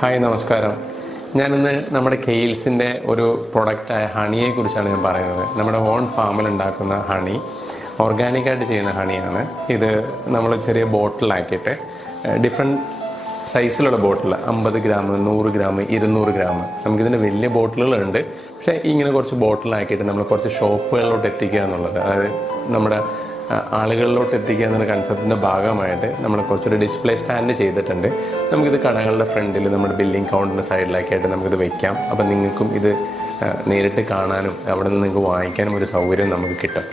Hi, നമസ്കാരം. ഞാനിന്ന് നമ്മുടെ കെയിൽസിൻ്റെ ഒരു പ്രൊഡക്റ്റായ ഹണിയെ കുറിച്ചാണ് ഞാൻ പറയുന്നത്. നമ്മുടെ ഓൺ ഫാമിൽ ഉണ്ടാക്കുന്ന ഹണി, ഓർഗാനിക്കായിട്ട് ചെയ്യുന്ന ഹണിയാണ്. ഇത് നമ്മൾ ചെറിയ ബോട്ടിലാക്കിയിട്ട് ഡിഫറെൻറ്റ് സൈസിലുള്ള ബോട്ടിൽ 50 ഗ്രാം, 100 ഗ്രാം, 200 ഗ്രാം, നമുക്കിതിൻ്റെ വലിയ ബോട്ടിലുകളുണ്ട്. പക്ഷേ ഇങ്ങനെ കുറച്ച് ബോട്ടിലാക്കിയിട്ട് നമ്മൾ കുറച്ച് ഷോപ്പുകളിലോട്ട് എത്തിക്കുക എന്നുള്ളത്, അതായത് നമ്മുടെ ആളുകളിലോട്ട് എത്തിക്കുക എന്നുള്ള കൺസെപ്റ്റിൻ്റെ ഭാഗമായിട്ട് നമ്മൾ കുറച്ചൊരു ഡിസ്പ്ലേ സ്റ്റാൻഡ് ചെയ്തിട്ടുണ്ട്. നമുക്കിത് കടകളുടെ ഫ്രണ്ടിൽ നമ്മുടെ ബില്ലിംഗ് കൗണ്ടറിൻ്റെ സൈഡിലാക്കിയിട്ട് നമുക്കിത് വെക്കാം. അപ്പം നിങ്ങൾക്കും ഇത് നേരിട്ട് കാണാനും അവിടെ നിന്ന് നിങ്ങൾക്ക് വാങ്ങിക്കാനും ഒരു സൗകര്യം നമുക്ക് കിട്ടും.